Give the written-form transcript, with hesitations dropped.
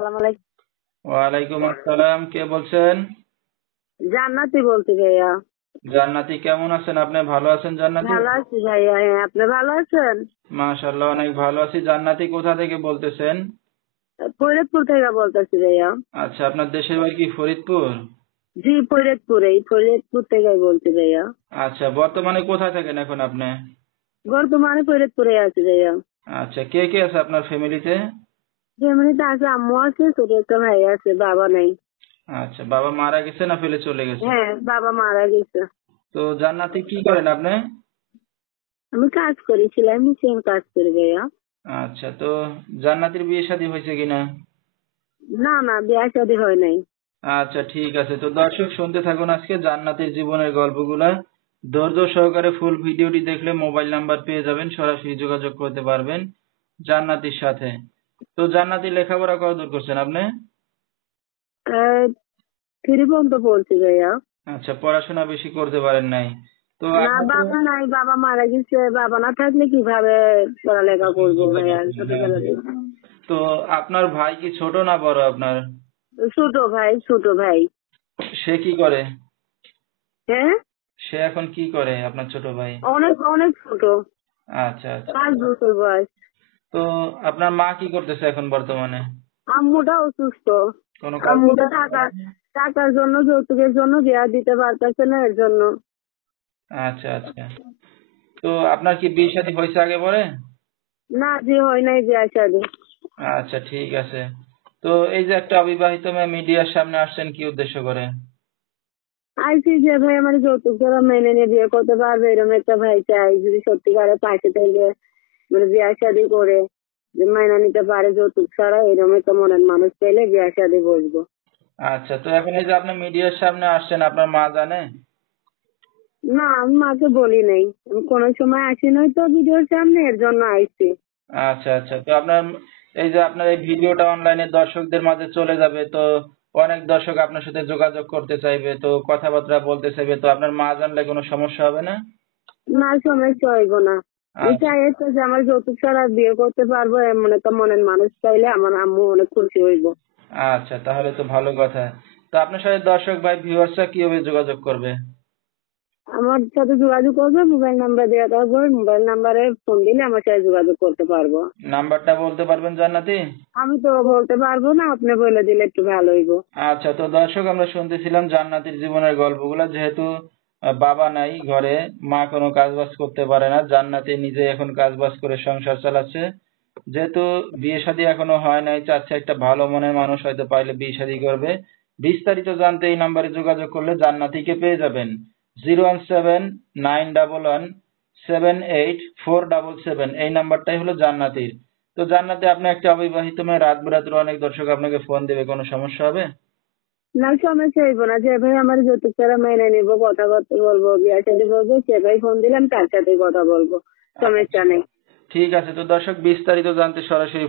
আসসালামু আলাইকুম। ওয়ালাইকুম আসসালাম। কে বলছেন? জান্নাতি বলছি ভাইয়া। জান্নাতি কেমন আছেন আপনি? ভালো আছেন জান্নাতি? ভালো আছি ভাইয়া। হ্যাঁ, আপনি ভালো আছেন? মাশাআল্লাহ অনেক ভালো আছি। জান্নাতি কোথা থেকে বলতেছেন? ফরিদপুর থেকে বলতেছি ভাইয়া। আচ্ছা, আপনার দেশের বাড়ি কি ফরিদপুর? জি, ফরিদপুর থেকে বলছি ভাইয়া। আচ্ছা, বর্তমানে কোথায় থাকেন এখন আপনি? বর্তমানে ফরিদপুরে আছি ভাইয়া। আচ্ছা, কে কে আছে আপনার ফ্যামিলিতে? ফ্যামিলিতে আছে, আম্মু আছে, ছোট একটা ভাই আছে, বাবা নাই। আচ্ছা, বাবা মারা গেছে না ফেলে চলে গেছে? হ্যাঁ, বাবা মারা গেছে। তো জান্নাতি কি করেন আপনি? আমি কাজ করি, সেলাই মেশিন কাজ করি ভাইয়া। আচ্ছা, তো জান্নাতির বিয়ে শাদী হয়েছে কিনা? না না, বিয়ে শাদী হয় নাই। আচ্ছা, ঠিক আছে। তো দর্শক শুনতে থাকুন আজকে জান্নাতের জীবনের গল্পগুলা। ধৈর্য সহকারে ফুল ভিডিওটি দেখলে মোবাইল নাম্বার পেয়ে যাবেন, সরাসরি যোগাযোগ করতে পারবেন জান্নাতির সাথে। তো জান্নাতি লেখাপড়া কতদূর করছেন আপনি? আহ, 3 পর্যন্ত বলছি ভাইয়া। আচ্ছা, পড়াশোনা বেশি করতে পারেন নাই। তো না, আপনি তো বাবা নাই, বাবা মারা গেছে। বাবা না থাকলে কিভাবে পড়ালেখা করবো ভাইয়া ছোটবেলা থেকে। তো আপনার ভাই কি ছোট না বড় আপনার? ছোট ভাই। সে কি করে? হ্যাঁ, সে এখন কি করে আপনার ছোট ভাই? অনেক অনেক ছোট। আচ্ছা আচ্ছা। 5 বছর বয়স। তো আপনার মা কি করতেছে এখন বর্তমানে? আম্মুটা অসুস্থ। কোনো কাজ? আম্মুটা টাকার জন্য, যৌতুকের জন্য বিয়া দিতে পারতেছে না, এর জন্য। আচ্ছা আচ্ছা। তো আপনার কি বিয়ে শাদী হয়েছে আগে পরে? না, যে হয় নাই বিয়া শাদী। আচ্ছা, ঠিক আছে। তো এই যে একটা অবিবাহিত মেয়ে মিডিয়ার সামনে আসছেন কি উদ্দেশ্য করে? আইসি যে ভাই আমার যৌতুক ছাড়া মেনে নিয়ে বিয়ে করতে পারবে এরকম একটা ভাই চাই, যদি সত্যিকারের পাশে থেকে বিয়া শাদী করে যে মাইনা নিতে পারে যৌতুক ছাড়া, এরকম একটা মনের মানুষ পেলে বিয়া শাদী বসবো। আচ্ছা, তো এখন এই যে আপনি মিডিয়ার সামনে আসছেন আপনার মা জানে? না, আমি মাকে বলি নাই, আমি কোনো সময় আসি নাই তো ভিডিওর সামনে, এর জন্য আইছি। আচ্ছা আচ্ছা। তো আপনার এই যে আপনার এই ভিডিওটা অনলাইনে দর্শকদের মাঝে চলে যাবে, তো অনেক দর্শক আপনার সাথে যোগাযোগ করতে চাইবে, তো কথাবার্তা বলতে চাইবে, তো আপনার মা জানলে কোনো সমস্যা হবে না? না, সমস্যা হইব না। আমি আচ্ছা চাই তো যে আমার যৌতুক ছাড়া বিয়ে করতে পারবো এমন একটা মনের মানুষ পাইলে আমার আম্মু অনেক খুশি হইব। আচ্ছা, তাহলে তো ভালো কথা। তো আপনার সাথে দর্শক ভাই ভিউয়ার্সরা কিভাবে যোগাযোগ করবে? আমার সাথে যোগাযোগ করবে, মোবাইল নাম্বার দেওয়া থাকবে, মোবাইল নাম্বারে ফোন দিলে আমার সাথে যোগাযোগ করতে পারবো। নাম্বারটা বলতে পারবেন জান্নাতি? আমি তো বলতে পারবো না, আপনি বলে দিলে একটু ভালো হইব। আচ্ছা, তো দর্শক আমরা শুনতেছিলাম জান্নাতির জীবনের গল্পগুলা। যেহেতু বাবা নাই ঘরে, মা কোনো কাজবাজ করতে পারে না, জান্নাতি নিজে এখন কাজবাজ করে সংসার চালাচ্ছে। যেহেতু বিয়ে শাদী এখনো হয় নাই, চাচ্ছে একটা ভালো মনের মানুষ হয়তো পাইলে বিয়ে শাদী করবে। বিস্তারিত জানতে এই নাম্বারে যোগাযোগ করলে জান্নাতিকে পেয়ে যাবেন। 01791117847, এই নাম্বারটাই হলো জান্নাতির। তো জান্নাতি, আপনি একটা অবিবাহিত মেয়ে, রাত বেরাত্রে অনেক দর্শক আপনাকে ফোন দেবে, কোনো সমস্যা হবে? না, সমস্যা হইব না। যে ভাই আমার যৌতুক ছাড়া মেনে নিবো, কথা কথা বলবো, বিয়ে শাদী করবো, সে ভাই ফোন দিলাম, তার সাথে কথা বলবো, সমস্যা আচ্ছা, নেই। ঠিক আছে। তো দর্শক বিস্তারিত জানতে সরাসরি